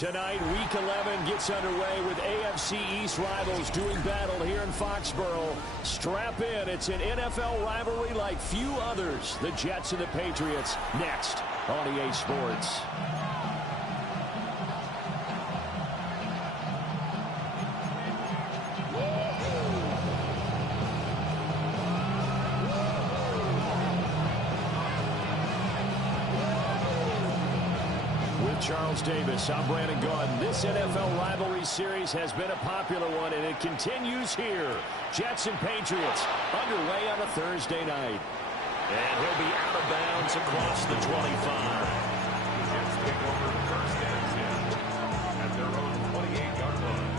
Tonight, Week 11 gets underway with AFC East rivals doing battle here in Foxborough. Strap in. It's an NFL rivalry like few others. The Jets and the Patriots next on EA Sports. Charles Davis, I'm Brandon Gaudin. This NFL rivalry series has been a popular one, and it continues here. Jets and Patriots underway on a Thursday night. And he'll be out of bounds across the 25. The Jets take over first and 10 at their own 28-yard line.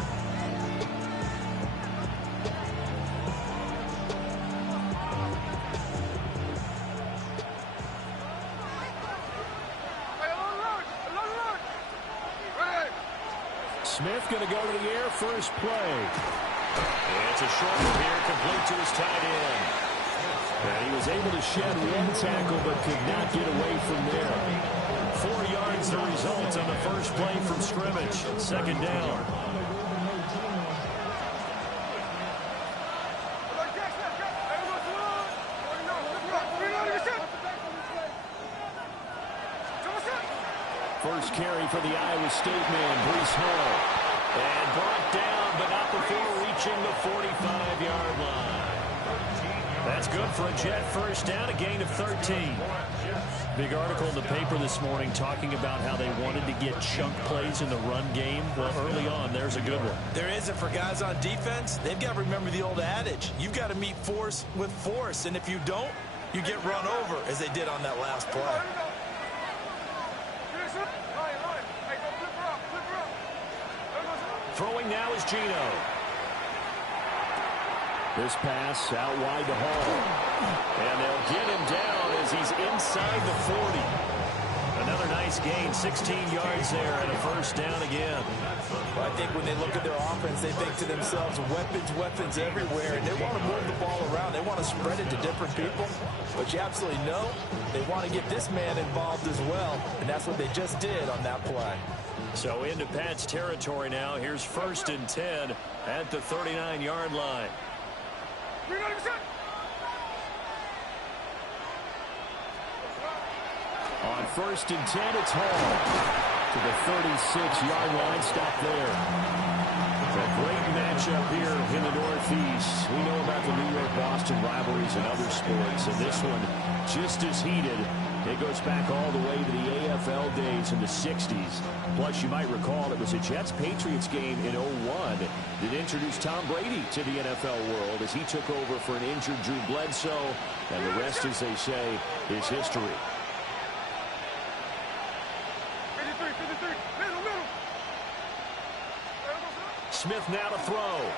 Smith going to go to the air first play. And it's a short one here, complete to his tight end. And he was able to shed one tackle but could not get away from there. 4 yards the result on the first play from scrimmage. Second down. First carry for the Iowa State man, Breece Hall. And brought down, but not before reaching the 45-yard line. That's good for a Jet first down, a gain of 13. Big article in the paper this morning talking about how they wanted to get chunk plays in the run game. Well, early on, there's a good one. There isn't for guys on defense. They've got to remember the old adage. You've got to meet force with force, and if you don't, you get run over, as they did on that last play. Throwing now is Geno. This pass out wide to Hall. And they'll get him down as he's inside the 40. Another nice gain, 16 yards there, and a first down again. Well, I think when they look at their offense, they think to themselves, weapons everywhere, and they want to move the ball around. They want to spread it to different people. But you absolutely know they want to get this man involved as well, and that's what they just did on that play. So into Pat's territory now. Here's first and 10 at the 39-yard line. On first and 10, it's Hall to the 36-yard line. Stop there. A great matchup here in the Northeast. We know about the New York-Boston rivalries and other sports, and this one just as heated. It goes back all the way to the AFL days in the 60s. Plus, you might recall it was a Jets-Patriots game in 01 that introduced Tom Brady to the NFL world as he took over for an injured Drew Bledsoe. And the rest, as they say, is history. Smith now to throw.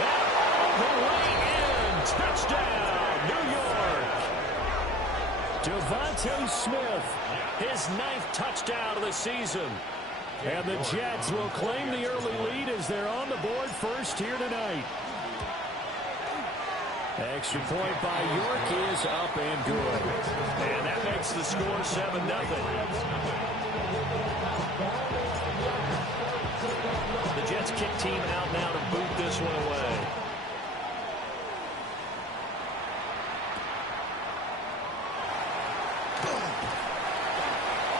And all the way in. Touchdown, New York. Devontae Smith, his 9th touchdown of the season. And the Jets will claim the early lead as they're on the board first here tonight. Extra point by York is up and good. And that makes the score 7-0. The Jets kick team out now to boot this one away.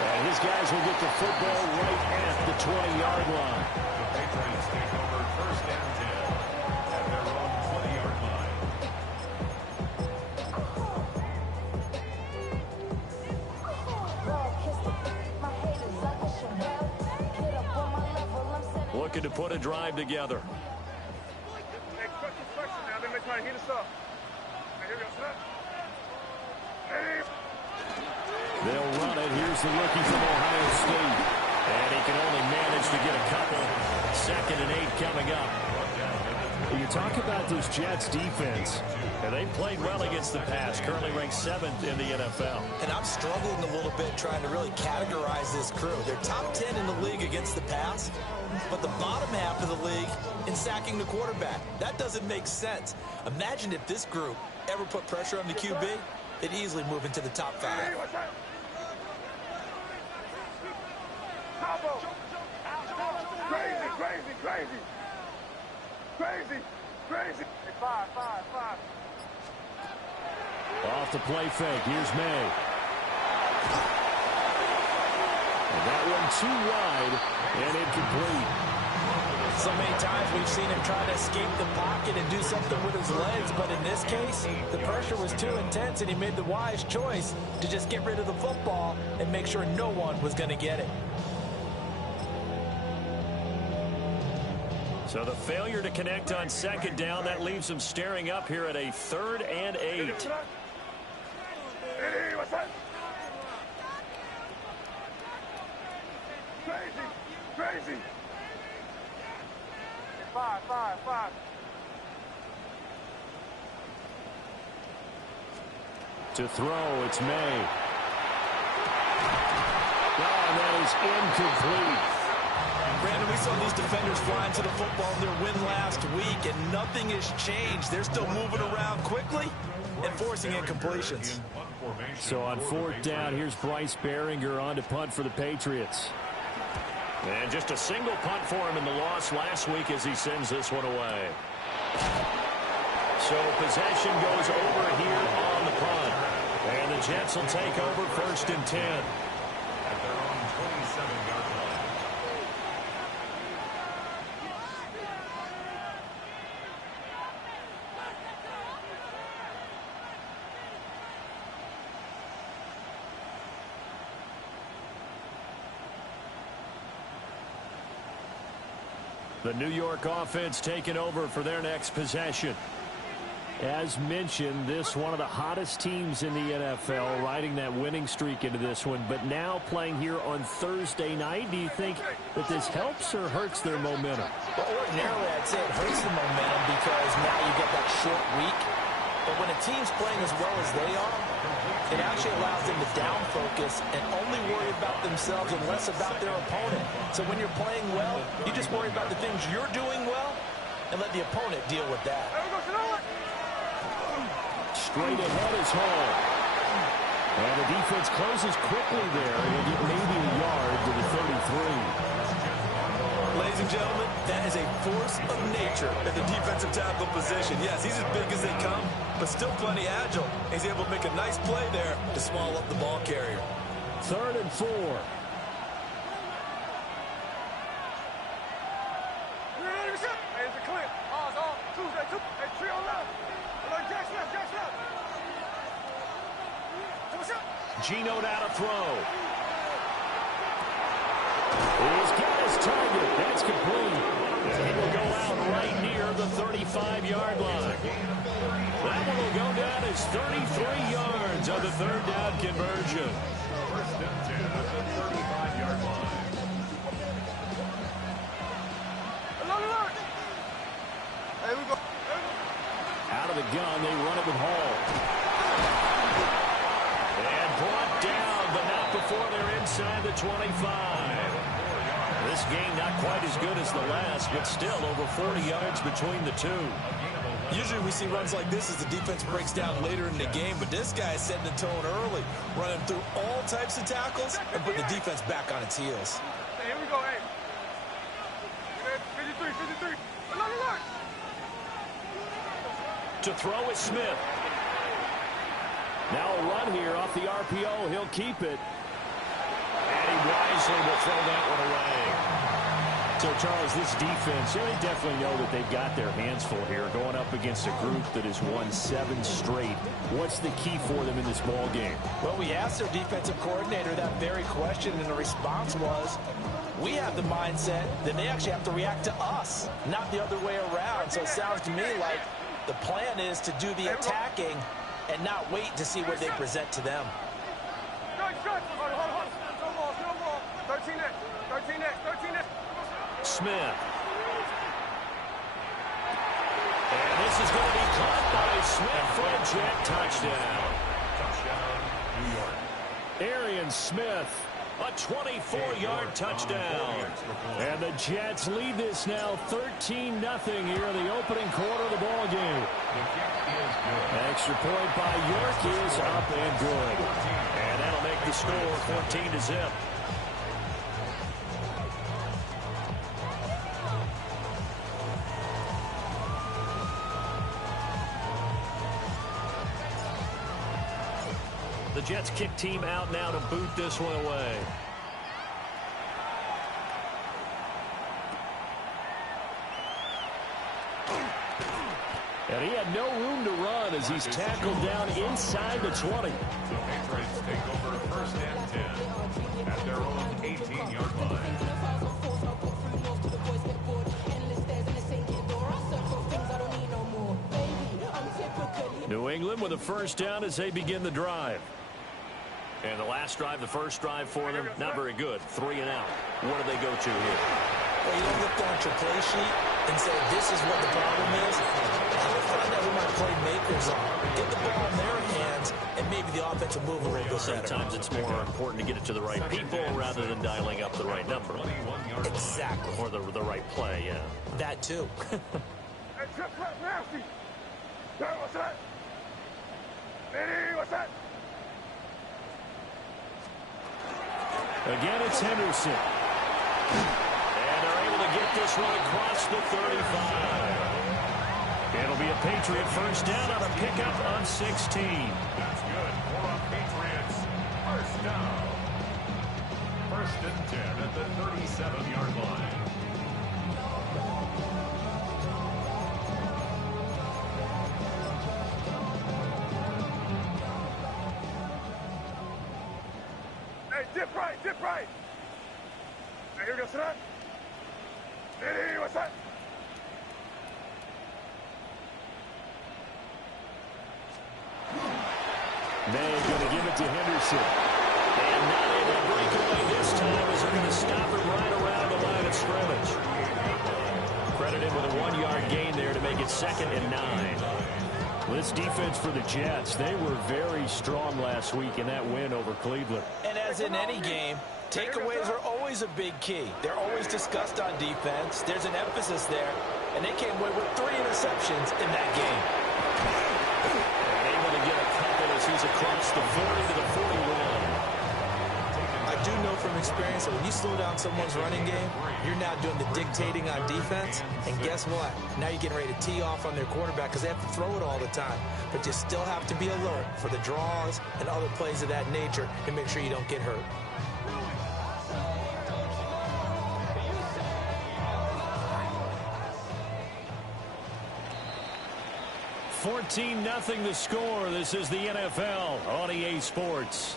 And his guys will get the football right at the 20-yard line. The Patriots take over first and 10 at their own 20-yard line. Looking to put a drive together. Hey, question now. They're trying to heat us up. Here we go, son. They'll run it. Here's the rookie from Ohio State. And he can only manage to get a couple. 2nd and 8 coming up. You talk about this Jets defense. And they played well against the pass. Currently ranked 7th in the NFL. And I'm struggling a little bit trying to really categorize this crew. They're top 10 in the league against the pass, but the bottom half of the league in sacking the quarterback. That doesn't make sense. Imagine if this group ever put pressure on the QB, they'd easily move into the top 5. Crazy, crazy, crazy. Crazy, crazy. Hey, five. Off the play fake. Here's May. And that one too wide and incomplete. So many times we've seen him try to escape the pocket and do something with his legs, but in this case, the pressure was too intense and he made the wise choice to just get rid of the football and make sure no one was going to get it. So the failure to connect on second down, that leaves him staring up here at a 3rd and 8. Hey, what's that? Crazy. Five. To throw, it's May. Oh, that is incomplete. Brandon, we saw these defenders flying to the football in their win last week, and nothing has changed. They're still moving around quickly and forcing incompletions. So on 4th down, here's Bryce Baringer on to punt for the Patriots. And just a single punt for him in the loss last week as he sends this one away. So possession goes over here on the punt. And the Jets will take over 1st and 10. At their own 27-yard line. The New York offense taking over for their next possession. As mentioned, this one of the hottest teams in the NFL, riding that winning streak into this one, but now playing here on Thursday night. Do you think that this helps or hurts their momentum? Well, ordinarily, I'd say it hurts the momentum because now you get that short week. But when a team's playing as well as they are, it actually allows them to down focus and only worry about themselves and less about their opponent. So when you're playing well, you just worry about the things you're doing well and let the opponent deal with that. Straight ahead is Hall. And the defense closes quickly there. He'll get maybe a yard to the 33. Ladies and gentlemen, that is a force of nature at the defensive tackle position. Yes, he's as big as they come, but still plenty agile. He's able to make a nice play there to swallow up the ball carrier. 3rd and 4. Here's the clip. Oz, Tuesday, hey, three on left. Jack left. Geno now to throw. He's got his target. That's complete. And he will go out right near the 35-yard line. That one will go down as 33 yards on the 3rd down conversion. 1st and 10 at the 35-yard line. Hey, we go. Out of the gun, they run it with Hall. And brought down, but not before they're inside the 25. This game not quite as good as the last, but still over 40 yards between the two. Usually we see runs like this as the defense breaks down later in the game, but this guy is setting the tone early, running through all types of tackles and putting the defense back on its heels. Hey, here we go, hey. 53. Look. To throw is Smith. Now a run here off the RPO. He'll keep it. And he wisely will throw that one away. So, Charles, this defense, they definitely know that they've got their hands full here, going up against a group that has won 7 straight. What's the key for them in this ball game? Well, we asked their defensive coordinator that very question, and the response was, we have the mindset that they actually have to react to us, not the other way around. So it sounds to me like the plan is to do the attacking and not wait to see what they present to them. Hold. 13 next. Smith. And this is going to be caught by Smith for a Jet touchdown. Touchdown, New York. Arian Smith. A 24-yard touchdown. And the Jets lead this now 13-0 here in the opening quarter of the ball game. Extra point by York is up and good. And that'll make the score 14-0. Jets kick team out now to boot this one away. And he had no room to run as he's tackled down inside the 20. The Patriots take over first and 10 at their own 18-yard line. New England with a first down as they begin the drive. And the last drive, the first drive for them, not very good. 3 and out. What do they go to here? Well, you don't look down at your play sheet and say, this is what the problem is. You'll find out who my playmakers are. Get the ball in their hands, and maybe the offense will move a little bit better. Sometimes it's more important to get it to the right people rather than dialing up the right number. Exactly. Or the right play, yeah. That, too. Hey, Chip, nasty. Hey, what's that? Eddie, what's that? Again, it's Henderson. And they're able to get this one across the 35. It'll be a Patriot first down on a pickup on 16. That's good for the Patriots. First down. First and 10 at the 37-yard line. Hey, dip right, dip right. Hey, here we go, sit down. Eddie, what's that? May going to give it to Henderson. And not able to break away this time as they're going to stop it right around the line of scrimmage. Credited with a 1-yard gain there to make it 2nd and 9. Well, this defense for the Jets, they were very strong last week in that win over Cleveland. And as in any game, takeaways are always a big key. They're always discussed on defense. There's an emphasis there. And they came away with 3 interceptions in that game. And able to get a couple as he's across the 40 to the 41. I do know from experience that when you slow down someone's running game, you're now doing the dictating on defense. And guess what? Now you're getting ready to tee off on their quarterback because they have to throw it all the time. But you still have to be alert for the draws and other plays of that nature to make sure you don't get hurt. $14-0 the score. This is the NFL on EA Sports.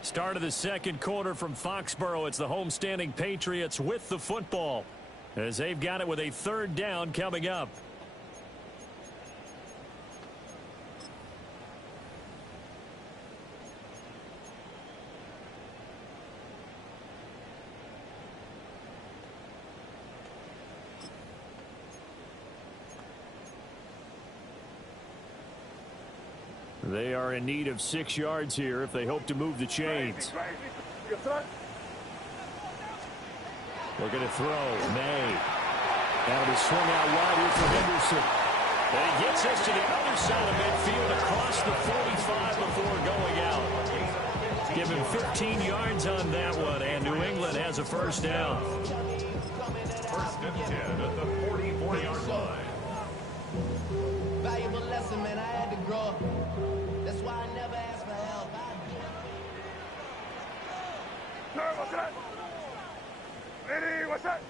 Start of the second quarter from Foxborough. It's the homestanding Patriots with the football as they've got it with a 3rd down coming up. They are in need of 6 yards here if they hope to move the chains. Looking to throw. May. Now to swing out wide here for Henderson. And he gets us to the other side of midfield across the 45 before going out. Give him 15 yards on that one, and New England has a first down. First and 10 at the 44-yard line. Valuable lesson, man. I had to grow up. That's why I never asked for help. Hey, what's that? Eddie, what's that?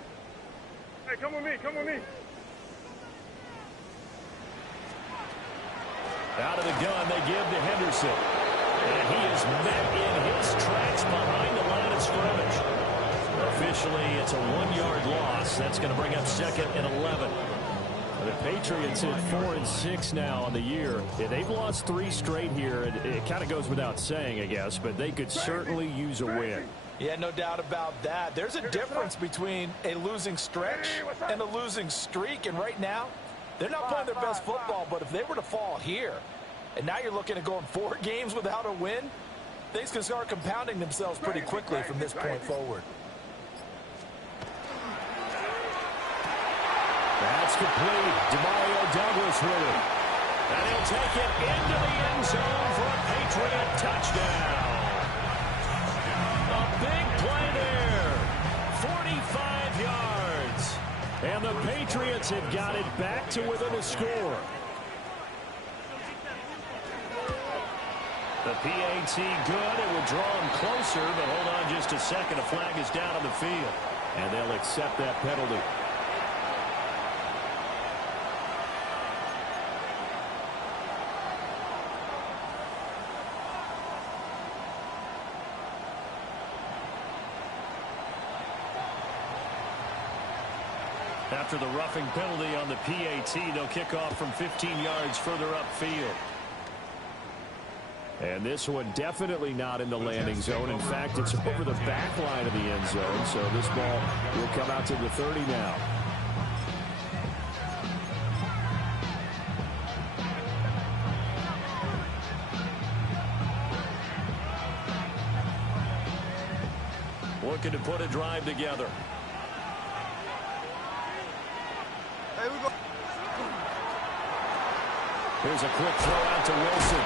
Hey, come with me, come with me. Out of the gun, they give to Henderson. And he is met in his tracks behind the line of scrimmage. Officially, it's a 1-yard loss. That's going to bring up 2nd and 11. The Patriots at 4-6 now on the year. Yeah, they've lost 3 straight here. It kind of goes without saying, I guess, but they could certainly use a win. Yeah, no doubt about that. There's a difference between a losing stretch and a losing streak. And right now, they're not playing their best football. But if they were to fall here, and now you're looking at going 4 games without a win, things can start compounding themselves pretty quickly from this point forward. That's complete. Demario Douglas with it. And he'll take it into the end zone for a Patriot touchdown. A big play there. 45 yards. And the Patriots have got it back to within a score. PAT good. It will draw him closer, but hold on just a second. A flag is down on the field. And they'll accept that penalty. After the roughing penalty on the PAT, they'll kick off from 15 yards further upfield. And this one definitely not in the landing zone. In fact, it's over the back line of the end zone. So this ball will come out to the 30 now. Looking to put a drive together. Hey, we go. Here's a quick throw out to Wilson.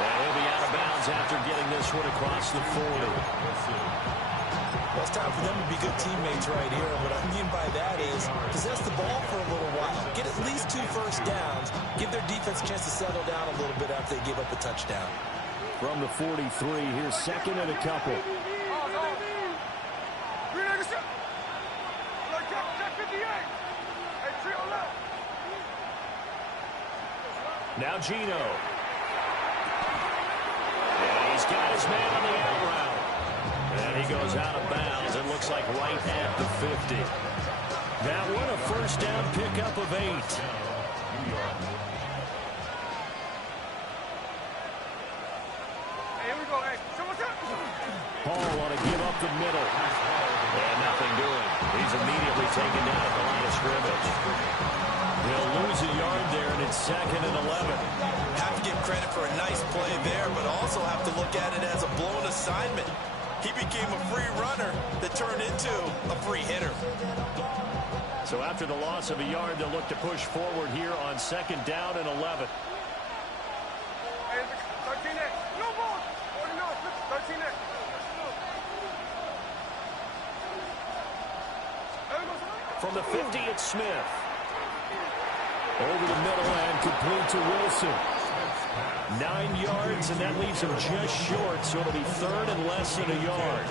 And he'll be out of bounds after getting this one across the 40. Well, it's time for them to be good teammates right here. What I mean by that is possess the ball for a little while. Get at least 2 first downs. Give their defense a chance to settle down a little bit after they give up a touchdown. From the 43, here's second and a couple. Now Gino. And he's got his man on the out route. And he goes out of bounds. It looks like right at the 50. That one a first down pickup of 8. Hey, here we go. Hey, so what's up? Hall want to give up the middle. And nothing doing. He's immediately taken down at the line of scrimmage. He'll lose a yard there, and it's second and 11. Have to give credit for a nice play there, but also have to look at it as a blown assignment. He became a free runner that turned into a free hitter. So after the loss of a yard, they'll look to push forward here on second down and 11. Hey, 13X. No ball. 49, 13X. From the 50, it's Smith. Over the middle and complete to Wilson. 9 yards, and that leaves him just short, so it'll be third and less than a yard.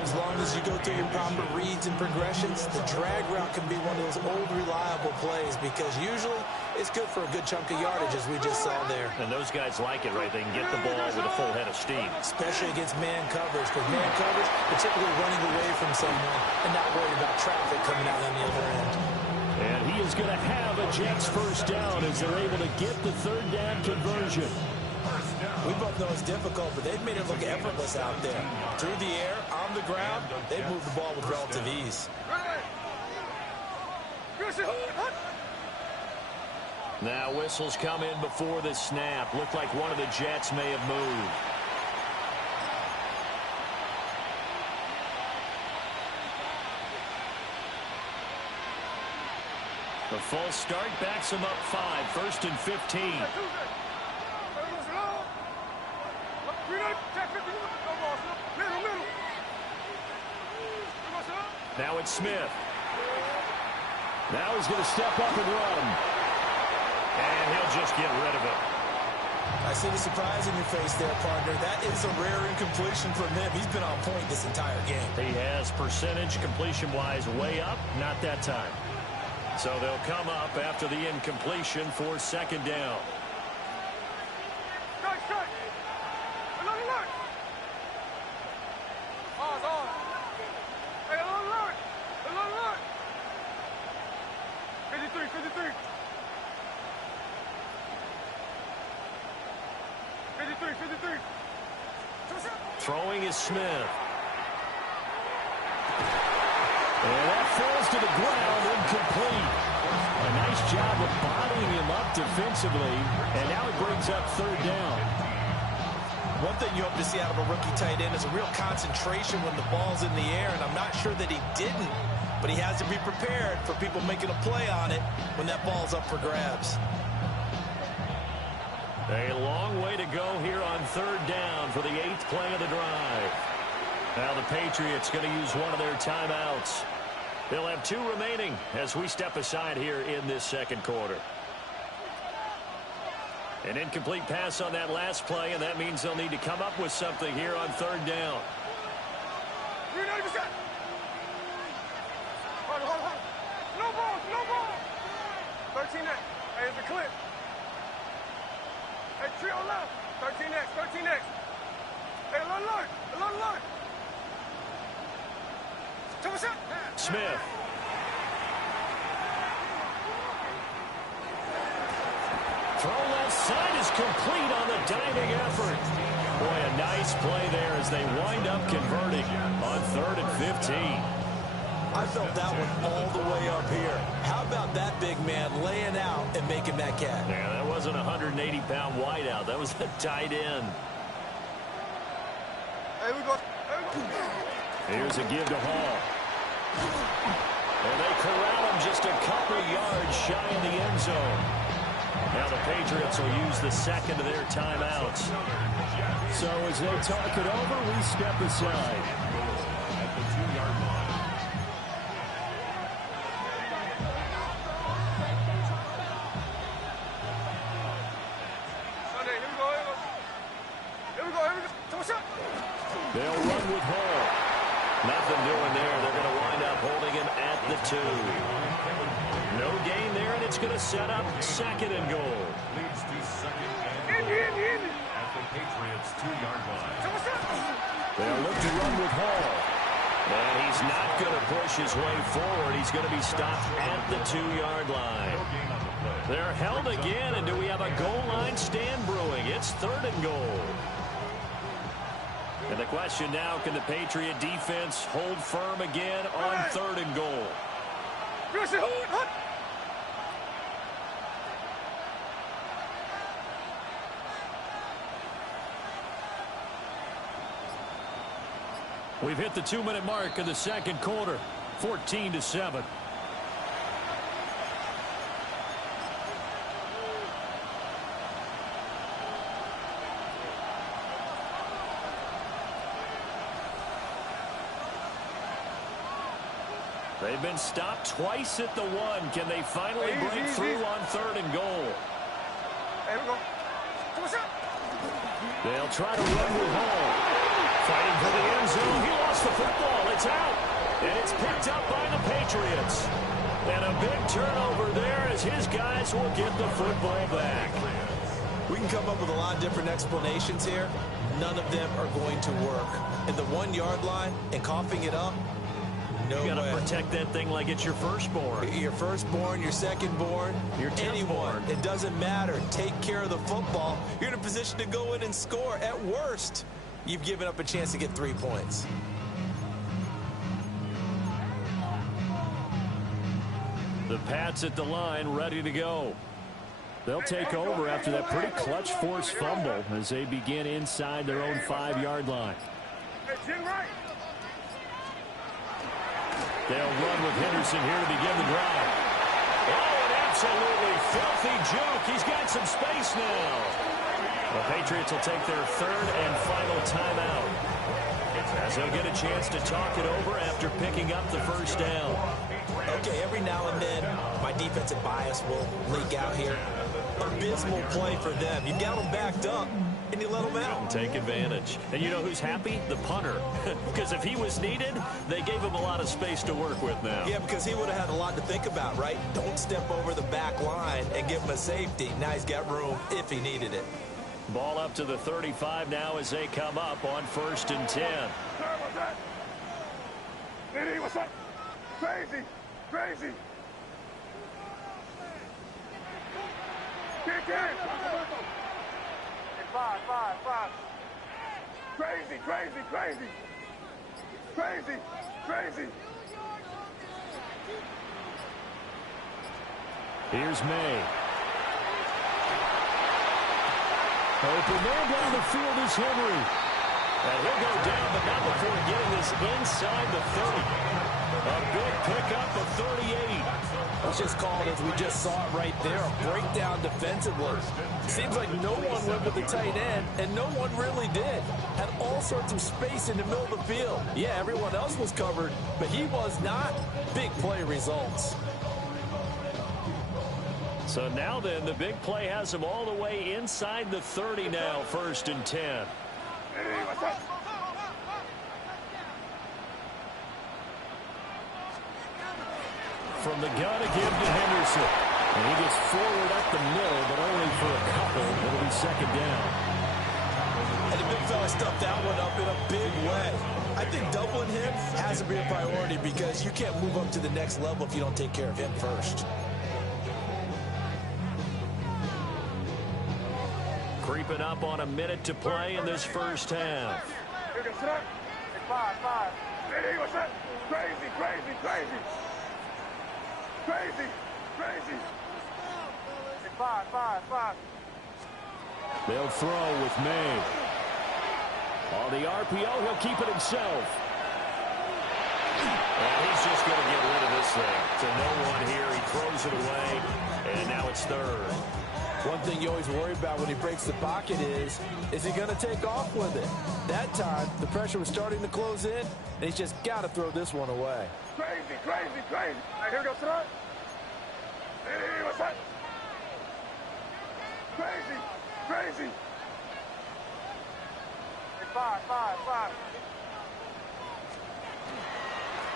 As long as you go through your proper reads and progressions, the drag route can be one of those old reliable plays because usually it's good for a good chunk of yardage, as we just saw there. And those guys like it, right? They can get the ball with a full head of steam. Especially against man coverage, because man coverage, they're typically running away from someone and not worried about traffic coming out on the other end. And he is going to have a Jets first down as they're able to get the third down conversion. We both know it's difficult, but they've made it look effortless out there. Through the air, on the ground, they've moved the ball with relative ease. Now whistles come in before the snap. Looked like one of the Jets may have moved. The full start backs him up 5, first and 15. Now it's Smith. Now he's going to step up and run. And he'll just get rid of it. I see the surprise in your face there, partner. That is a rare incompletion from him. He's been on point this entire game. He has percentage completion-wise way up, not that time. So they'll come up after the incompletion for second down. Strike. Alert. On. Hey, alert. 53. 53. Throwing is Smith. And that falls to the ground, incomplete. A nice job of bodying him up defensively, and now it brings up third down. One thing you hope to see out of a rookie tight end is a real concentration when the ball's in the air, and I'm not sure that he didn't, but he has to be prepared for people making a play on it when that ball's up for grabs. A long way to go here on third down for the 8th play of the drive. Now the Patriots going to use one of their timeouts. They'll have 2 remaining as we step aside here in this second quarter. An incomplete pass on that last play, and that means they'll need to come up with something here on third down. 90%. Hold on. No ball. 13 next. Hey, it's a clip. Hey, trio left. 13 next. Hey, a little alert. Smith. Throw left side is complete on the diving effort. Boy, a nice play there as they wind up converting on 3rd and 15. I felt that one all the way up here. How about that big man laying out and making that catch? Yeah, that wasn't a 180-pound wideout. That was a tight end. Hey, we go. Here's a give to Hall. And they corral him just a couple yards shy of the end zone. Now the Patriots will use the second of their timeouts. So as they talk it over, we step aside. At the 2-yard line. Sunday, here we go. They'll run with Hall. Nothing doing there. They're going to wind up holding him at the 2. No gain there, and it's going to set up 2nd and goal. Leads to 2nd and goal at the Patriots 2-yard line. They'll look to run with Hall. And he's not going to push his way forward. He's going to be stopped at the 2-yard line. No gain on the play. They're held again, and do we have a goal line stand brewing? It's 3rd and goal. And the question now, can the Patriot defense hold firm again on 3rd and goal? We've hit the 2-minute mark of the second quarter, 14-7. They've been stopped twice at the 1. Can they finally break through on 3rd and goal? Hey, we go. They'll try to run with Hall. Fighting for the end zone. He lost the football. It's out. And it's picked up by the Patriots. And a big turnover there as his guys will get the football back. We can come up with a lot of different explanations here. None of them are going to work. At the 1-yard line and coughing it up, no way. You got to protect that thing like it's your firstborn. Your firstborn, your secondborn, Your anyone. tenthborn. It doesn't matter. Take care of the football. You're in a position to go in and score. At worst, you've given up a chance to get 3 points. The Pats at the line, ready to go. They'll take over after that pretty clutch forced fumble as they begin inside their own 5-yard line. Hey, chin right. They'll run with Henderson here to begin the drive. Oh, an absolutely filthy juke. He's got some space now. The Patriots will take their 3rd and final timeout as they'll get a chance to talk it over after picking up the first down. Okay, every now and then, my defensive bias will leak out here. Abysmal play for them. You got them backed up, and you let them out. Take advantage. And you know who's happy? The punter. Because if he was needed, they gave him a lot of space to work with now. Yeah, because he would have had a lot to think about, right? Don't step over the back line and give him a safety. Now he's got room if he needed it. Ball up to the 35 now as they come up on 1st and 10. Sorry about that. Diddy, what's up? Crazy. Kick in. Hey, five. Crazy. Here's May. Open man down the field is Henry. And he'll go down, but not before getting this inside the 30. A big pickup of 38. Let's just call it as we just saw it right there, a breakdown defensively. Seems like no one went with the tight end, and no one really did. Had all sorts of space in the middle of the field. Yeah, everyone else was covered, but he was not. Big play results. So now then, the big play has them all the way inside the 30 now, 1st and 10. Hey, what's up? From the gun again to Henderson. And he gets forward up the middle, but only for a couple. It'll be 2nd down. And the big fella stuffed that one up in a big way. I think doubling him has to be a priority because you can't move up to the next level if you don't take care of him first. Creeping up on a minute to play in this first half. Here goes, sit up. Hey, 5. Hey, what's up? Crazy. Hey, 5. They'll throw with May. On the RPO, he'll keep it himself. And he's just going to get rid of this thing. To no one here. He throws it away, and now it's 3rd. One thing you always worry about when he breaks the pocket is he going to take off with it? That time, the pressure was starting to close in, and he's just got to throw this one away. Crazy. Hey, here goes, sit up. Hey, what's up? Crazy. Hey, 5.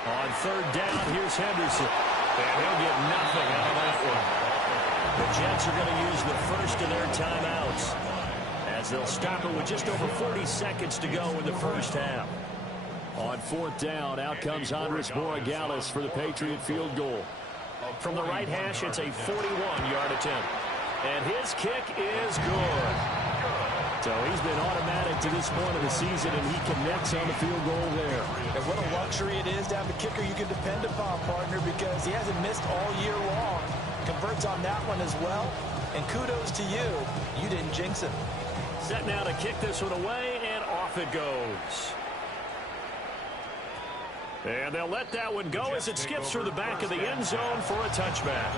On 3rd down, here's Henderson. And he'll get nothing out of that one. The Jets are going to use the first of their timeouts as they'll stop it with just over 40 seconds to go in the first half. On 4th down, out comes Andres Borregales for the Patriot field goal. From the right hash, it's a 41-yard attempt. And his kick is good. So he's been automatic to this point of the season, and he connects on the field goal there. And what a luxury it is to have a kicker you can depend upon, partner, because he hasn't missed all year long. Converts on that one as well. And kudos to you. You didn't jinx him. Set now to kick this one away, and off it goes. And they'll let that one go as it skips through the back of the end zone for a touchback.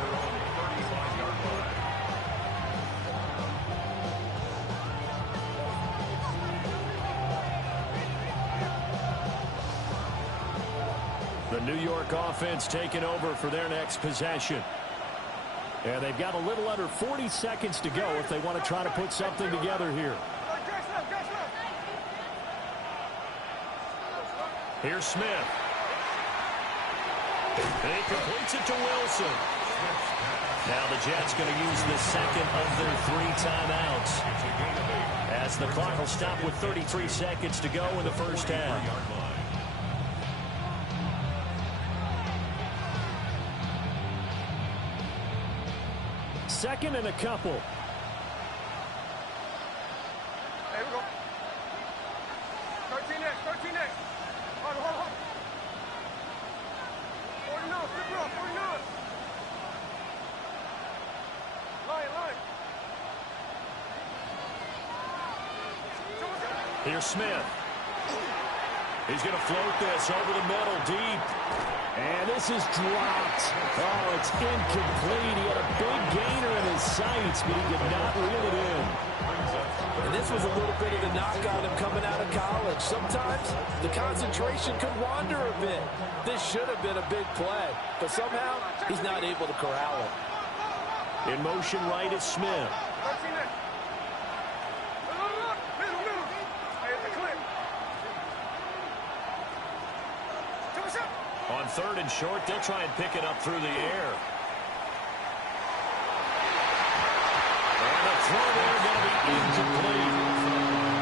The New York offense taking over for their next possession. And they've got a little under 40 seconds to go if they want to try to put something together here. Here's Smith. And he completes it to Wilson. Now the Jets going to use the second of their 3 timeouts, as the clock will stop with 33 seconds to go in the first half. Second and a couple. Hey, we go. 13 next. Hold on. 49, flip it off, 49. Line. Here's Smith. He's going to float this over the middle, deep. And this is dropped. Oh, it's incomplete. He had a big gainer in his sights, but he did not reel it in. And this was a little bit of the knock on him coming out of college. Sometimes the concentration could wander a bit. This should have been a big play, but somehow he's not able to corral it. In motion right is Smith. 13 next. Middle. Hey, it's a clip. On 3rd and short, they'll try and pick it up through the air. And the throw there going to be incomplete.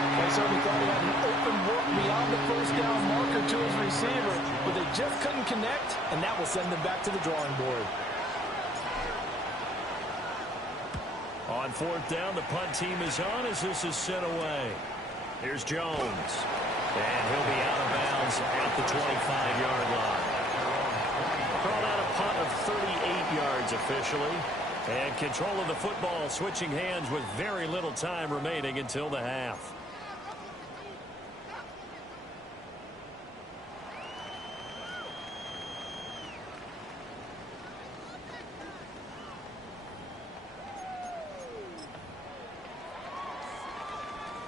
I certainly thought he had an open look beyond the first down marker to his receiver, but they just couldn't connect, and that will send them back to the drawing board. On 4th down, the punt team is on as this is sent away. Here's Jones. And he'll be out of bounds at the 25-yard line. Called out a punt of 38 yards officially. And control of the football switching hands with very little time remaining until the half.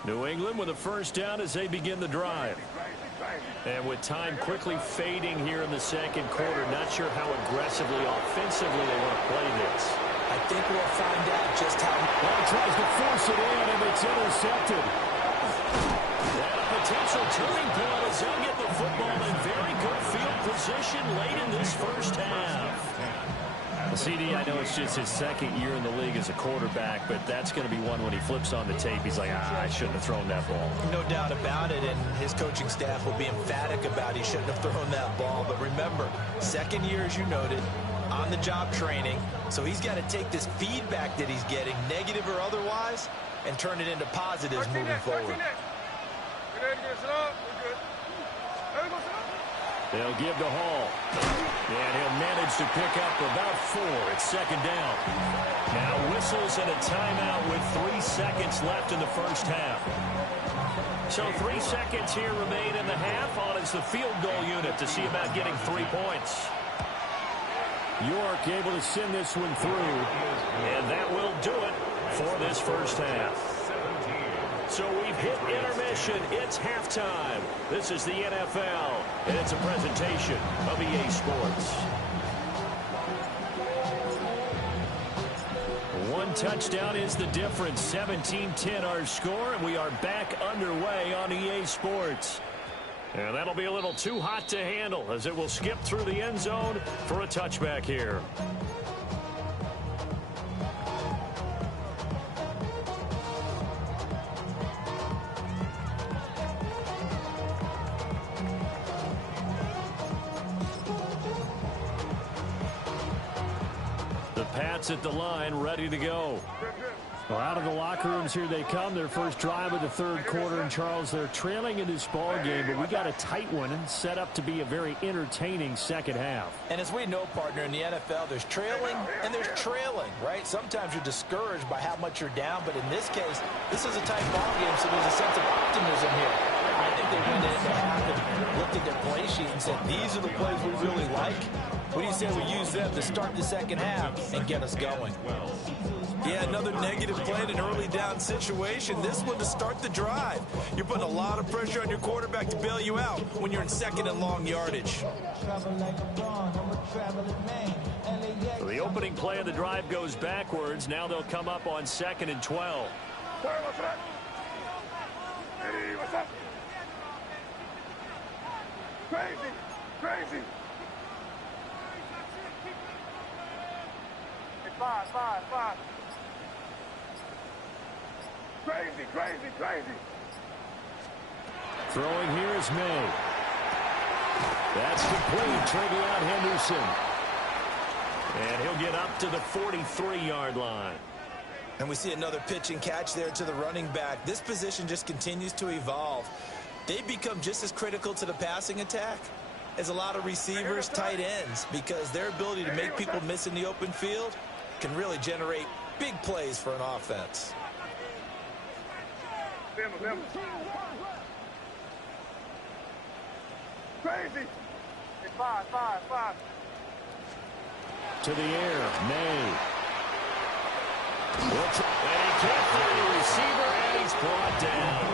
New England with a first down as they begin the drive. And with time quickly fading here in the second quarter, not sure how aggressively, offensively they want to play this. I think we'll find out just how... Well, tries to force it in, and it's intercepted. And a potential turning point as they'll get the football in very good field position late in this first half. CD, I know it's just his second year in the league as a quarterback, but that's going to be one when he flips on the tape. He's like, I shouldn't have thrown that ball. No doubt about it, and his coaching staff will be emphatic about he shouldn't have thrown that ball. But remember, second year, as you noted, on-the-job training. So he's got to take this feedback that he's getting, negative or otherwise, and turn it into positives moving forward. They'll give to Hall. And he'll manage to pick up about 4. It's second down. Now whistles and a timeout with 3 seconds left in the first half. So 3 seconds here remain in the half on as the field goal unit to see about getting 3 points. York able to send this one through. And that will do it for this first half. So we've hit intermission. It's halftime. This is the NFL, and it's a presentation of EA Sports. 1 touchdown is the difference. 17-10 our score, and we are back underway on EA Sports. And that'll be a little too hot to handle as it will skip through the end zone for a touchback here. Pats at the line, ready to go. Well, out of the locker rooms here they come. Their first drive of the third quarter. And, Charles, they're trailing in this ball game, but we got a tight one and set up to be a very entertaining second half. And as we know, partner, in the NFL, there's trailing and there's trailing, right? Sometimes you're discouraged by how much you're down, but in this case, this is a tight ball game, so there's a sense of optimism here. I think they went into half and looked at their play sheet and said, these are the plays we really like. What do you say we use them to start the second half and get us going? Yeah, another negative play in an early down situation. This one to start the drive. You're putting a lot of pressure on your quarterback to bail you out when you're in second and long yardage. So the opening play of the drive goes backwards. Now they'll come up on 2nd and 12. Crazy. Five. Crazy. Throwing here is May. That's complete. Travion Henderson. And he'll get up to the 43-yard line. And we see another pitch and catch there to the running back. This position just continues to evolve. They become just as critical to the passing attack as a lot of receivers, tight ends, because their ability to make people miss in the open field can really generate big plays for an offense. Crazy. Five. To the air, May. And he can't find a receiver, and he's brought down.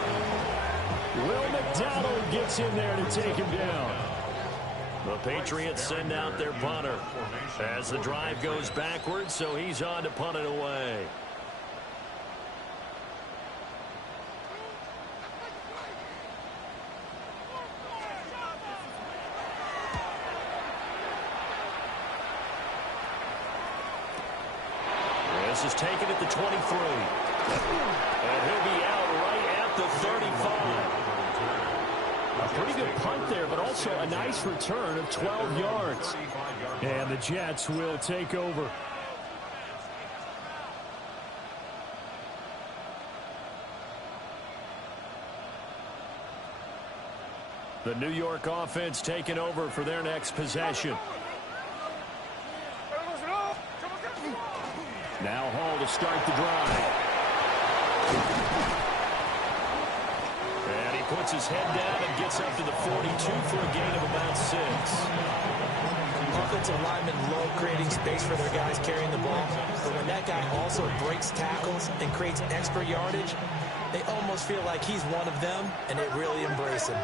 Will McDonald gets in there to take him down. The Patriots send out their punter as the drive goes backwards, so he's on to punt it away. This is taken at the 23. And he'll be out right at the 35. A pretty good punt there, but also a nice return of 12 yards. And the Jets will take over. The New York offense taking over for their next possession. Now Hall to start the drive. And he puts his head down and gets up to the 42 for a gain of about 6. Offensive linemen love creating space for their guys carrying the ball, but when that guy also breaks tackles and creates extra yardage, they almost feel like he's one of them, and they really embrace him.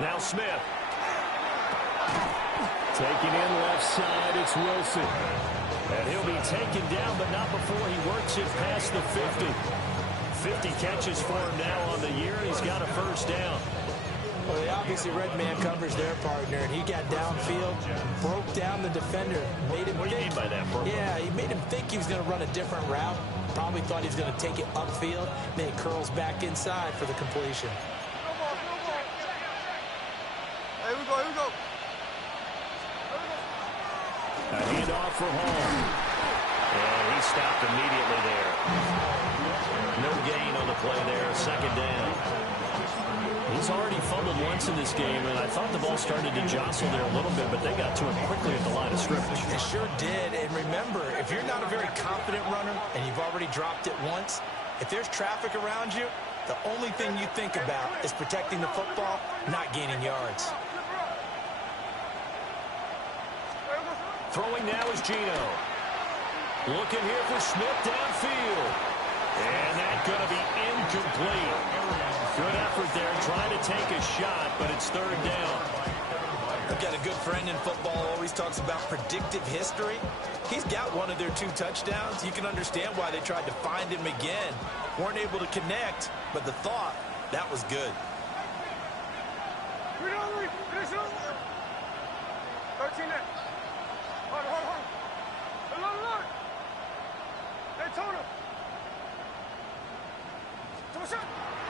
Now Smith. Taking in left side, it's Wilson. And he'll be taken down, but not before he works it past the 50. 50 catches for him now on the year. He's got a first down. Well, they obviously read man coverage their partner, and he got downfield, broke down the defender, made him What do you mean by that, Burko? Yeah, he made him think he was going to run a different route. Probably thought he was going to take it upfield. Then he curls back inside for the completion. Here we go, here we go. A handoff for Hall. And he stopped immediately there. No gain on the play there. Second down. He's already fumbled once in this game, and I thought the ball started to jostle there a little bit, but they got to him quickly at the line of scrimmage. It sure did. And remember, if you're not a very confident runner and you've already dropped it once, if there's traffic around you, the only thing you think about is protecting the football, not gaining yards. Throwing now is Gino. Looking here for Smith downfield. And that's going to be incomplete. Good effort there, trying to take a shot, but it's third down. I've got a good friend in football, always talks about predictive history. He's got one of their 2 touchdowns. You can understand why they tried to find him again. Weren't able to connect, but the thought, that was good. 13 there. Hold. Look. Daytona.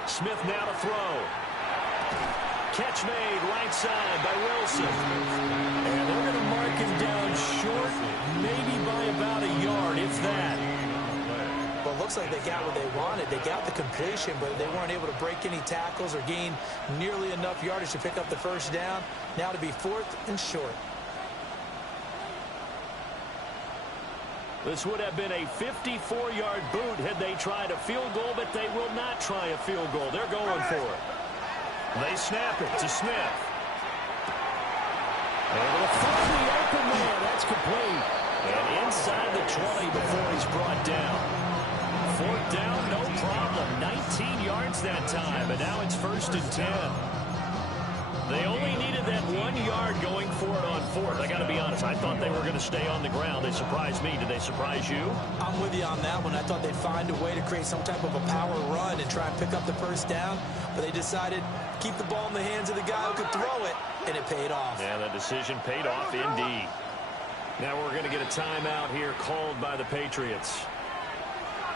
Smith now to throw. Catch made right side by Wilson. And they're going to mark him down short, maybe by about a yard, if that. Well, it looks like they got what they wanted. They got the completion, but they weren't able to break any tackles or gain nearly enough yardage to pick up the first down. Now to be 4th and short. This would have been a 54-yard boot had they tried a field goal, but they will not try a field goal. They're going for it. They snap it to Smith. Able to find the open man. That's complete. And inside the 20 before he's brought down. 4th down, no problem. 19 yards that time, and now it's 1st and 10. They only needed that 1 yard going for it on 4th. I got to be honest, I thought they were going to stay on the ground. They surprised me. Did they surprise you? I'm with you on that one. I thought they'd find a way to create some type of a power run and try and pick up the first down, but they decided to keep the ball in the hands of the guy who could throw it, and it paid off. Yeah, the decision paid off indeed. Now we're going to get a timeout here called by the Patriots.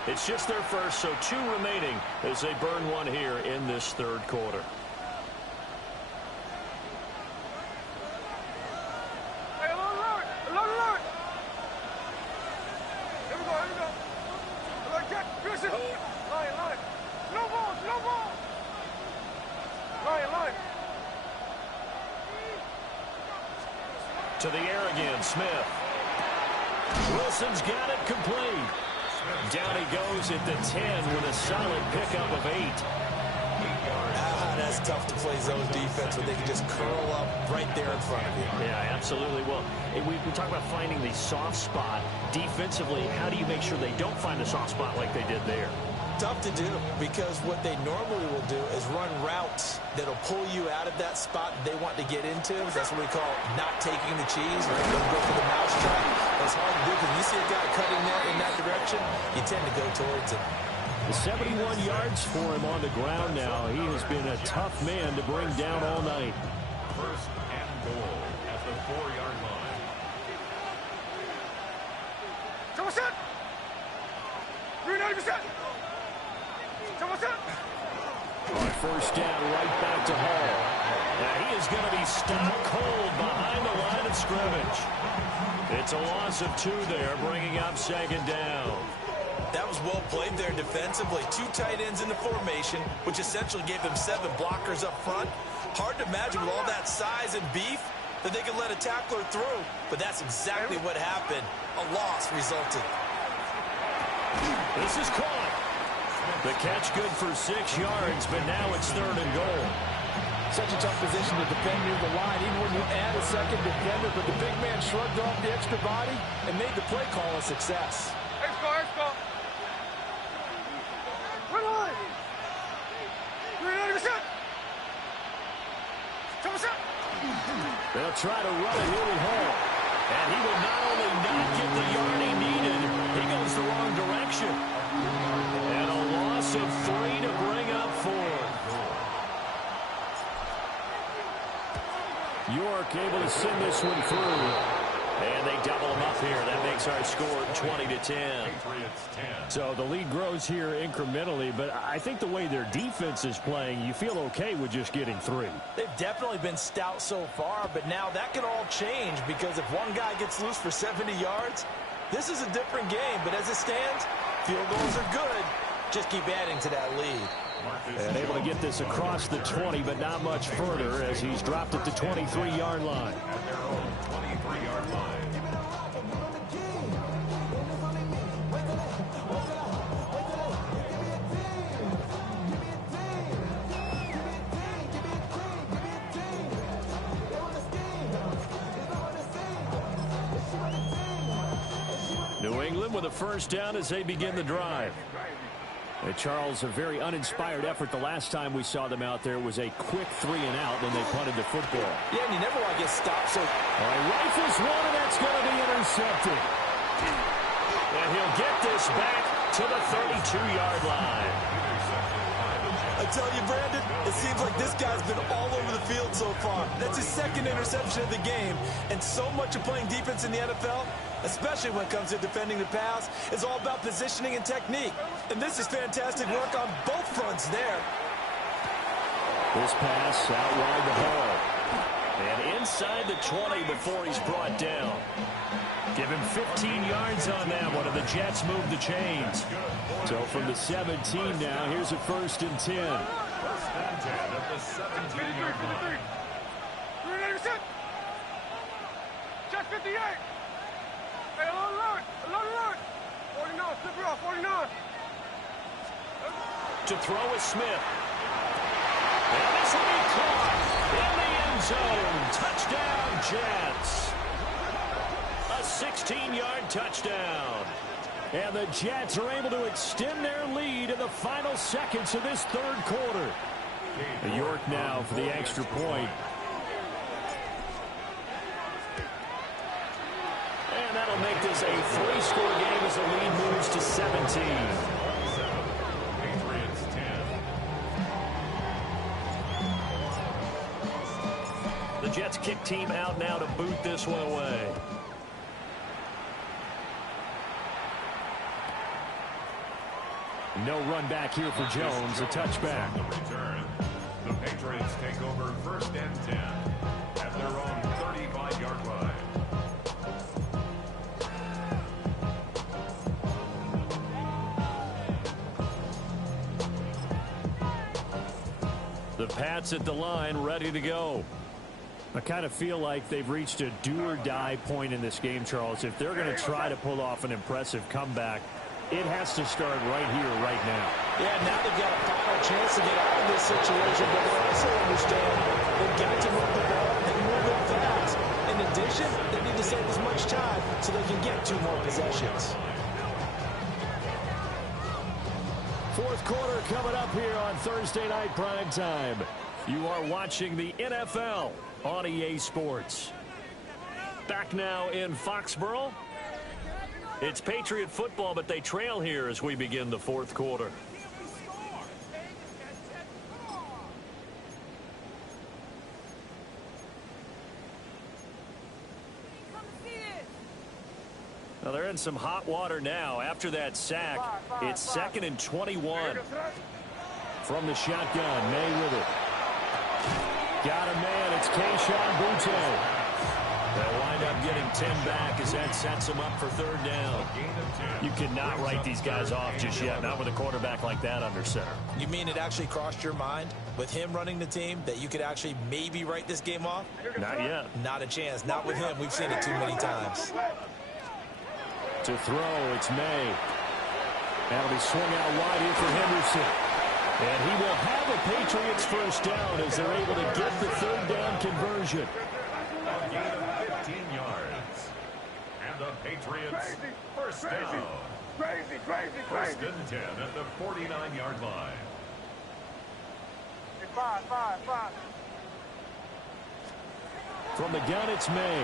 It's just their first, so 2 remaining as they burn one here in this 3rd quarter. To the air again, Smith. Wilson's got it complete. Down he goes at the 10 with a solid pickup of 8. That's tough to play zone defense when they can just curl up right there in front of you. Yeah, absolutely. Well, we talk about finding the soft spot. Defensively, how do you make sure they don't find a soft spot like they did there? Tough to do, because what they normally will do is run routes that'll pull you out of that spot they want to get into. That's what we call not taking the cheese, or go for the mousetrap. That's hard to do, because you see a guy cutting there in that direction, you tend to go towards him. 71 yards for him on the ground now. He has been a tough man to bring down all night. 1st and goal at the 4-yard line. Double set. 390%. Double set. On 1st down, right back to Hall. Now he is going to be stopped cold behind the line of scrimmage. It's a loss of 2 there, bringing up 2nd down. That was well played there defensively. 2 tight ends in the formation, which essentially gave them 7 blockers up front. Hard to imagine with all that size and beef that they could let a tackler through, but that's exactly what happened. A loss resulted. This is caught. The catch good for 6 yards, but now it's 3rd and goal. Such a tough position to defend near the line, even when you add a second defender, but the big man shrugged off the extra body and made the play call a success. Let's go. Run on. 390%. They'll try to run it here with Hall. And he will not only not get the yard he needed, he goes the wrong direction. And a loss of 3 to bring up 4. York able to send this one through. And they double him up here. That makes our score 20-10. So the lead grows here incrementally, but I think the way their defense is playing, you feel okay with just getting 3. They've definitely been stout so far, but now that could all change because if one guy gets loose for 70 yards, this is a different game. But as it stands, field goals are good. Just keep adding to that lead. And able to get this across the 20, but not much further as he's dropped at the 23-yard line. At their own 23-yard line. New England with a first down as they begin the drive. And Charles, a very uninspired effort. The last time we saw them out there was a quick 3-and-out when they punted the football. Yeah, and you never want to get stopped. So Rifles one, and that's going to be intercepted. And he'll get this back to the 32-yard line. I tell you, Brandon, it seems like this guy's been all over the field so far. That's his second interception of the game. And so much of playing defense in the NFL, especially when it comes to defending the pass, is all about positioning and technique. And this is fantastic work on both fronts there. This pass out wide the Hall. And inside the 20 before he's brought down. Give him 15 yards on that one, and the Jets move the chains. So from the 17 now, here's a 1st and 10. First and 10 at the 17-yard line. Check 58. Hey, alert. 49, flip it off, 49. To throw is Smith. And this will be caught in the end zone. Touchdown, Jets. A 16-yard touchdown. And the Jets are able to extend their lead in the final seconds of this 3rd quarter. York now for the extra point. And that'll make this a 3-score game as the lead moves to 17. Patriots 10. The Jets kick team out now to boot this one away. No run back here for Jones, a touchback. The return. The Patriots take over 1st and 10 at their own 35-yard line. The Pats at the line, ready to go. I kind of feel like they've reached a do-or-die point in this game, Charles. If they're going to try to pull off an impressive comeback, it has to start right here, right now. Yeah, now they've got a final chance to get out of this situation, but they also understand they've got to move the ball and move it fast. In addition, they need to save as much time so they can get 2 more possessions. 4th quarter coming up here on Thursday Night Prime Time. You are watching the NFL on EA Sports. Back now in Foxborough. It's Patriot football, but they trail here as we begin the 4th quarter. Now they're in some hot water now. After that sack, it's 2nd and 21. From the shotgun, May with it. Got a man, it's Kayshon Boutte. They'll wind up getting 10 back as that sets them up for 3rd down. You cannot write these guys off just yet, not with a quarterback like that under center. You mean it actually crossed your mind with him running the team that you could actually maybe write this game off? Not yet. Not a chance. Not with him. We've seen it too many times. To throw, it's May. That'll be swung out wide here for Henderson. And he will have a Patriots first down as they're able to get the 3rd down conversion. A gain of 15 yards. And the Patriots first down. Crazy. 1st and 10 at the 49-yard line. Five. From the gun, it's May.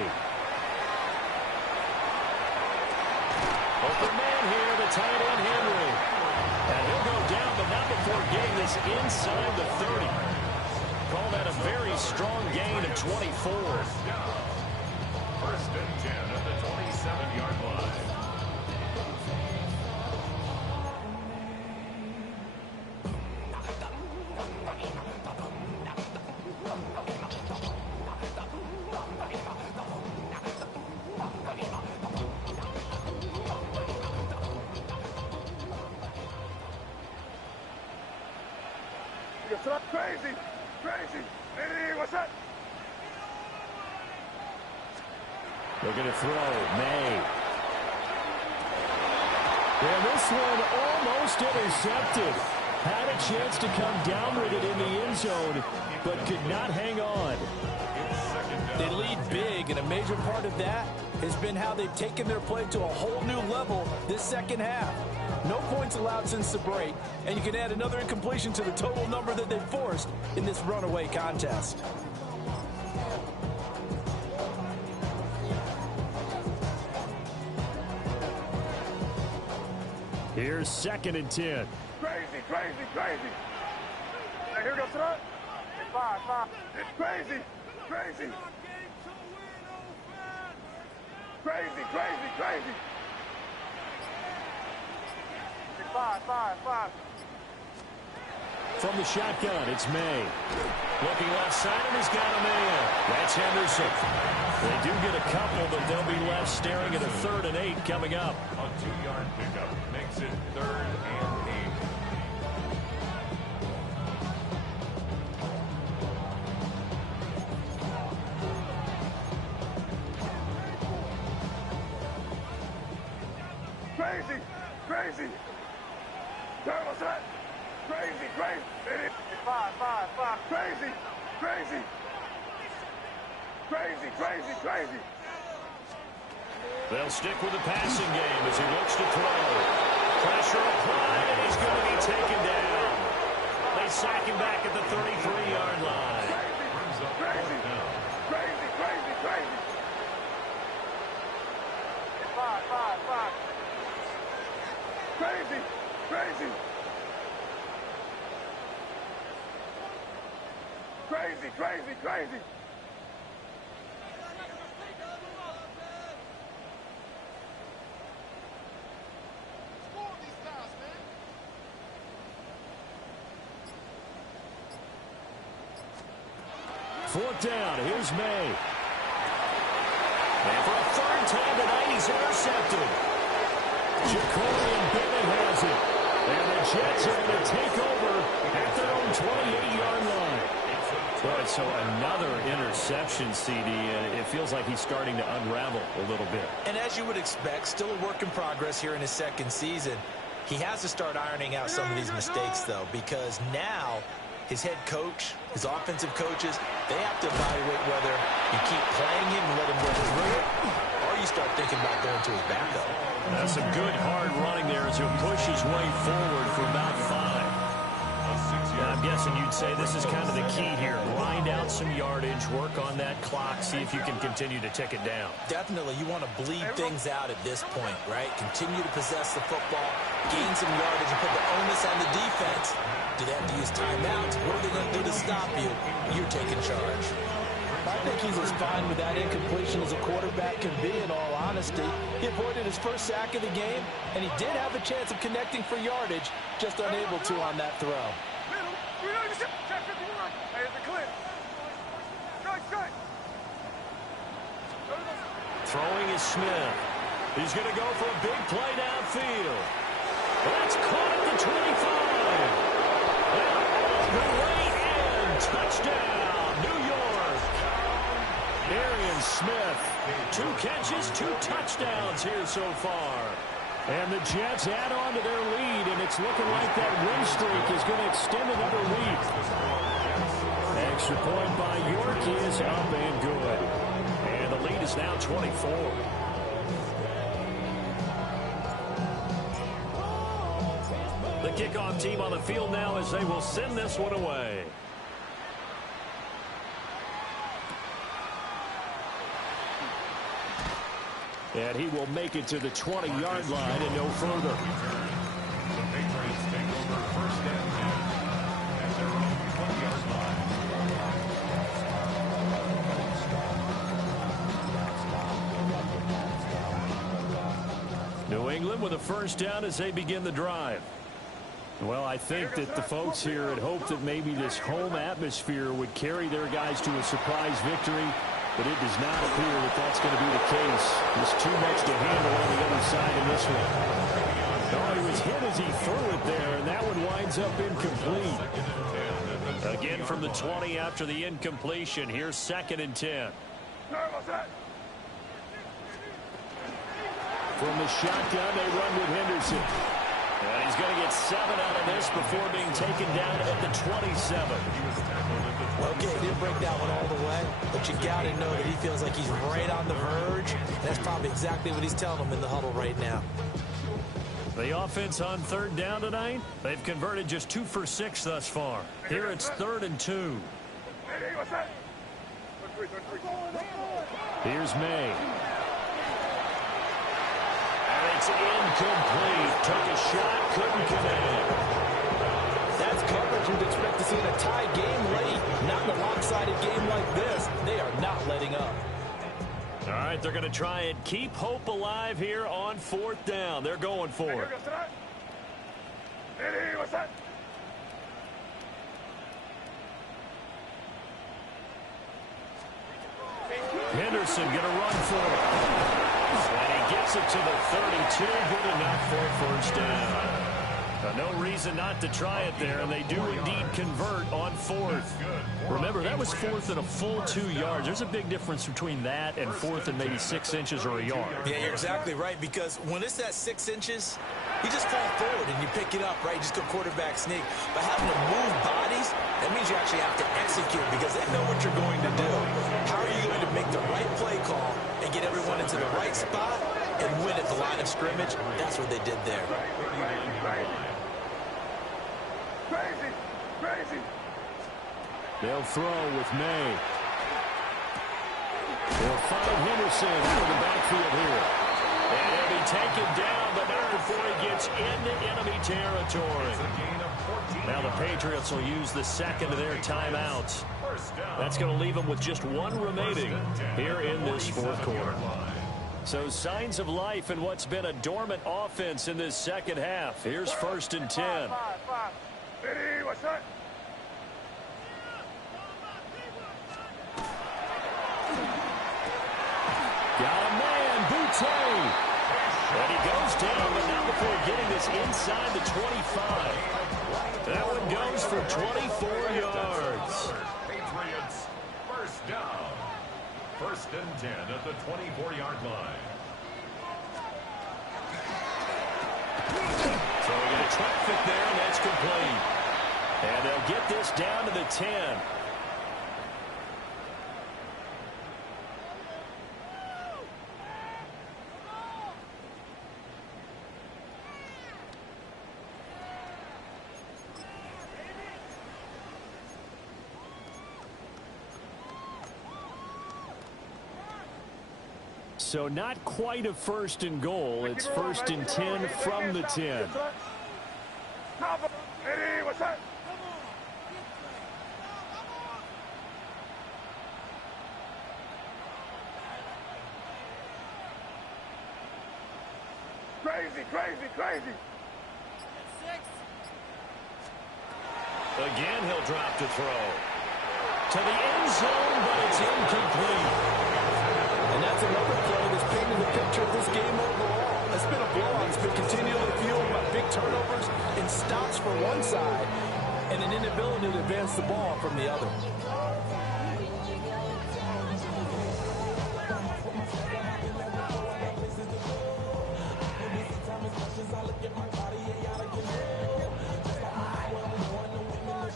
Open man here, the tight end, Henry. And he'll go down, but not before getting this inside the 30. Call that a very strong gain of 24. First and 10 at the 27-yard line. Crazy! Crazy! Hey, what's that? Looking to throw. May. And this one almost intercepted. Had a chance to come down with it in the end zone, but could not hang on. They lead big, and a major part of that has been how they've taken their play to a whole new level this second half. No points allowed since the break, and you can add another incompletion to the total number that they forced in this runaway contest. Here's 2nd and 10. Crazy, crazy, crazy! Hey, here goes tonight. It's 5. It's crazy, crazy! Crazy, crazy, crazy! It's 5. From the shotgun, it's May. Looking left side, and he's got a man. That's Henderson. They do get a couple, but they'll be left staring at a 3rd and 8 coming up. A 2-yard pickup makes it 3rd and 8. Crazy, crazy! Turn, what's that? Crazy, crazy! It's 5. Crazy, crazy! Crazy, crazy, crazy! They'll stick with the passing game as he looks to throw. Pressure applied, and he's going to be taken down. They sack him back at the 33-yard line. Crazy, crazy, crazy, crazy! It's 5. Crazy, crazy! Crazy, crazy, crazy! Fourth down. Here's May. And for a 3rd time tonight, he's intercepted. Jacorian Bennett has it. And the Jets are going to take over at their own 28-yard line. Boy, so another interception, CD. It feels like he's starting to unravel a little bit. And as you would expect, still a work in progress here in his 2nd season. He has to start ironing out some of these mistakes, though, because now his head coach, his offensive coaches, they have to evaluate whether you keep playing him and let him go through it, or you start thinking about going to his backup. That's some good hard running there as he'll push his way forward for about 5. I'm guessing you'd say this is kind of the key here. Grind out some yardage, work on that clock, see if you can continue to tick it down. Definitely, you want to bleed things out at this point, right? Continue to possess the football, gain some yardage, and put the onus on the defense. Do they have to use timeouts? What are they going to do to stop you? You're taking charge. I think he's as fine with that incompletion as a quarterback can be, in all honesty. He avoided his first sack of the game, and he did have a chance of connecting for yardage, just unable to on that throw. Throwing is Smith. He's going to go for a big play downfield. That's caught at the 25. And all the way in. Touchdown, New York. Arian Smith, 2 catches, 2 touchdowns here so far. And the Jets add on to their lead, and it's looking like that win streak is going to extend another week. Extra point by York is up and good. And the lead is now 24. The kickoff team on the field now as they will send this one away. And he will make it to the 20-yard line and no further. The Patriots take over first and 10 at their own 20-yard line. New England with a first down as they begin the drive. Well, I think that the folks here had hoped that maybe this home atmosphere would carry their guys to a surprise victory, but it does not appear that that's going to be the case. There's too much to handle on the other side in this one. Oh, he was hit as he threw it there, and that one winds up incomplete. Again from the 20 after the incompletion. Here's 2nd and 10. From the shotgun, they run with Henderson. And he's going to get 7 out of this before being taken down at the 27. Okay, didn't break that one all the way, but you got to know that he feels like he's right on the verge. That's probably exactly what he's telling them in the huddle right now. The offense on 3rd down tonight, they've converted just 2 for 6 thus far. Here it's 3rd and 2. Here's May. And it's incomplete. Took a shot, couldn't connect. That's coverage you'd expect to see in a tie game late. Not in a lopsided game like this. They are not letting up. All right, they're going to try and keep hope alive here on 4th down. They're going for it. Henderson going to run for it. And he gets it to the 32. Good enough for a first down. No reason not to try it there, and they do indeed convert on 4th. Remember, that was 4th and a full 2 yards. There's a big difference between that and 4th and maybe 6 inches or a yard. Yeah, you're exactly right, because when it's at 6 inches, you just fall forward and you pick it up, right? You just go quarterback sneak. But having to move bodies, that means you actually have to execute because they know what you're going to do. How are you going to make the right play call and get everyone into the right spot and win at the line of scrimmage? That's what they did there. Crazy. They'll throw with May. They'll find Henderson out of the backfield here. And he'll be taken down, but not before he gets into enemy territory. Now the Patriots will use the 2nd of their timeouts. That's going to leave them with just 1 remaining here in this 4th quarter. So signs of life in what's been a dormant offense in this 2nd half. Here's 1st and 10. What's that? Got a man, Boutte. And he goes down, but not before getting this inside the 25. That one goes for 24 yards. Patriots first down. 1st and 10 at the 24-yard line. Throwing into traffic there, and that's complete. And they'll get this down to the 10. So not quite a 1st and goal. It's 1st and 10 from the 10. What's that? Crazy. Again, he'll drop to throw. To the end zone, but it's incomplete. And that's another play that's painted the picture of this game overall. It's been a blowout. It's been continually fueled by big turnovers and stops from one side and an inability to advance the ball from the other.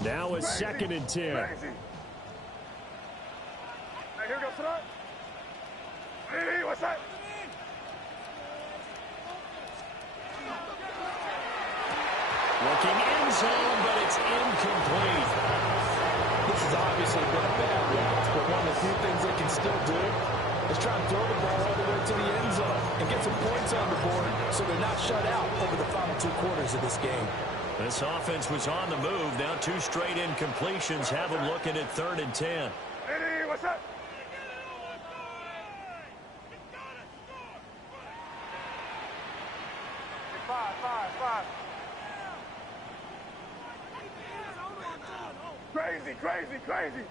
Now it's 2nd and 10. Hey, here goes tonight. Hey, what's that? Looking end zone, but it's incomplete. This has obviously been a bad loss, but one of the few things they can still do is try and throw the ball all the way to the end zone and get some points on the board so they're not shut out over the final 2 quarters of this game. This offense was on the move. Now 2 straight incompletions have them looking at 3rd and 10. Eddie, what's up? Five. Crazy.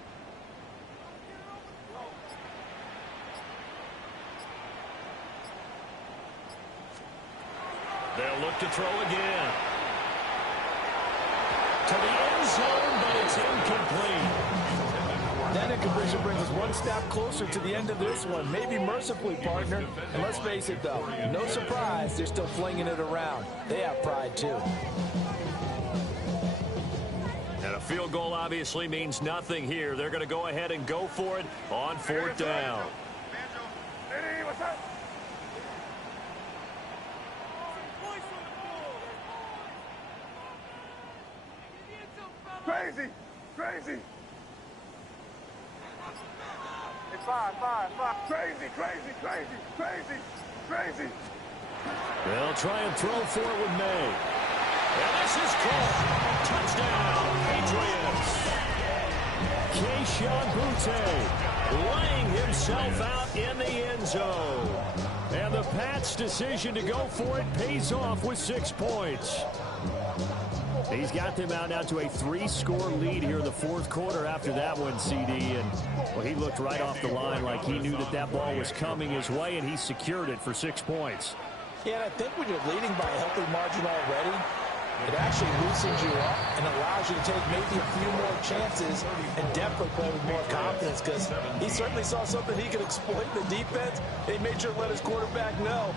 They'll look to throw again. To the end zone, but it's incomplete. That incompletion brings us 1 step closer to the end of this one. Maybe mercifully, partner. And let's face it, though, no surprise, they're still flinging it around. They have pride, too. And a field goal obviously means nothing here. They're going to go ahead and go for it on 4th down. Eddie, what's up? Crazy. Five. Crazy. They'll try and throw for it with May. And this is caught. Touchdown, Patriots. Kayshon Boutte laying himself out in the end zone. And the Pats' decision to go for it pays off with 6 points. He's got them out now to a 3-score lead here in the 4th quarter after that one, CD. And well, he looked right off the line like he knew that ball was coming his way, and he secured it for 6 points. Yeah, and I think when you're leading by a healthy margin already, it actually loosens you up and allows you to take maybe a few more chances and definitely play with more confidence, because he certainly saw something he could exploit in the defense. He made sure to let his quarterback know,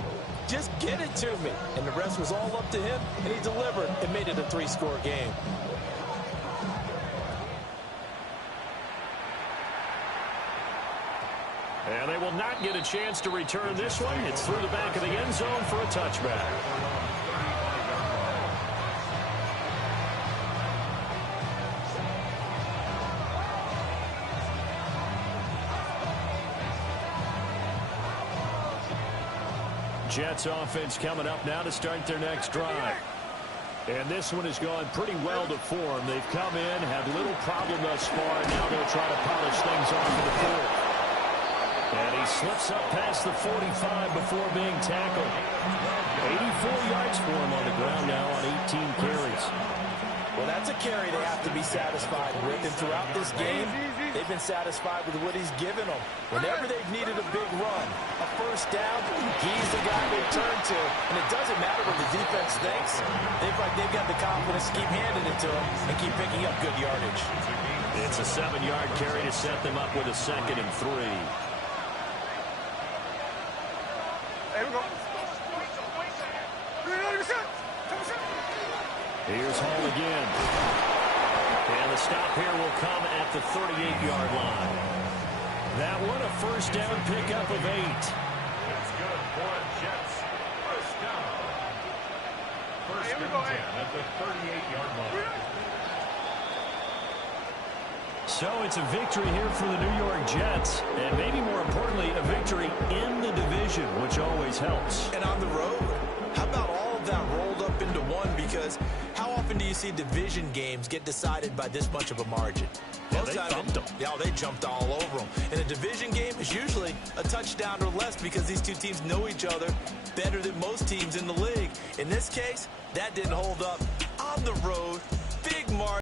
just get it to me. And the rest was all up to him, and he delivered and made it a 3-score game. And they will not get a chance to return this one. It's through the back of the end zone for a touchback. Jets offense coming up now to start their next drive. And this one has gone pretty well to form. They've come in, had little problem thus far, and now they'll try to polish things off in the 4th. And he slips up past the 45 before being tackled. 84 yards for him on the ground now on 18 carries. Well, that's a carry they have to be satisfied with. And throughout this game, they've been satisfied with what he's given them. Whenever they've needed a big run, a 1st down, he's the guy they turn to. And it doesn't matter what the defense thinks. They've got the confidence to keep handing it to him and keep picking up good yardage. It's a 7-yard carry to set them up with a 2nd and 3. Here we go. Here's Hall again. And the stop here will come at the 38-yard line. That one a 1st down pickup of 8. It's good for Jets. 1st down. 1st and 10 at the 38-yard line. So it's a victory here for the New York Jets. And maybe more importantly, a victory in the division, which always helps. And on the road, how about all of that rolled up into one? Because how often do you see division games get decided by this much of a margin? Yeah, they thumped them. Yeah, they jumped all over them. And a division game is usually a touchdown or less because these 2 teams know each other better than most teams in the league. In this case, that didn't hold up. On the road, big margin.